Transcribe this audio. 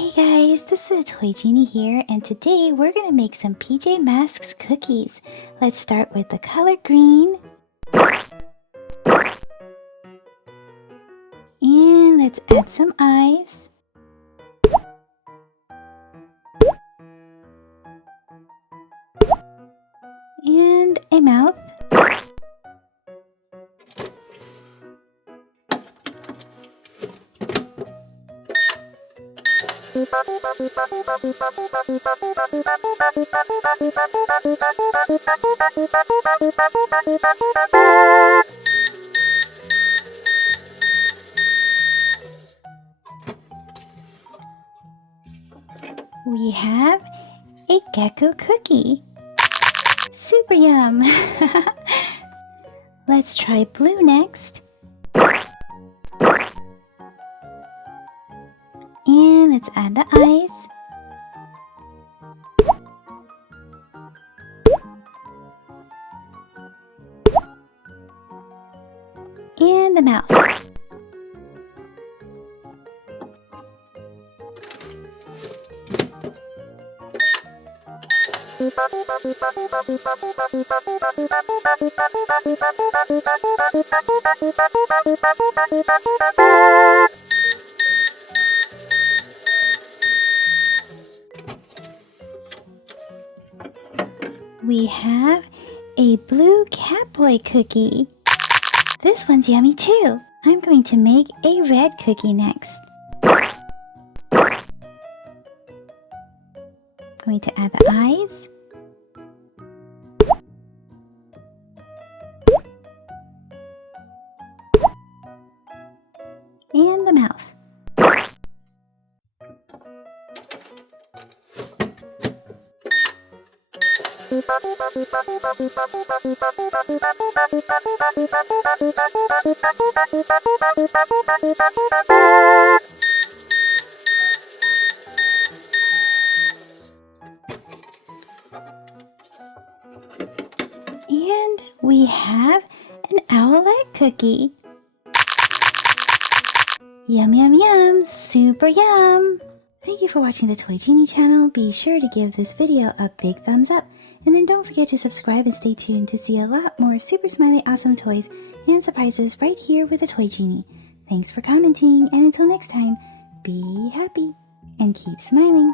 Hey guys, this is Toy Genie here, and today we're going to make some PJ Masks cookies. Let's start with the color green. And let's add some eyes. And a mouth. We have a gecko cookie. Super yum! Let's try blue next. And let's add the eyes. And the mouth. We have a blue Catboy cookie. This one's yummy too. I'm going to make a red cookie next. Going to add the eyes. And the mouth. And we have an Owlette cookie. Yum, yum, yum! Super yum! Thank you for watching the Toy Genie channel. Be sure to give this video a big thumbs up. And then don't forget to subscribe and stay tuned to see a lot more super smiley awesome toys and surprises right here with the Toy Genie. Thanks for commenting, and until next time, be happy and keep smiling.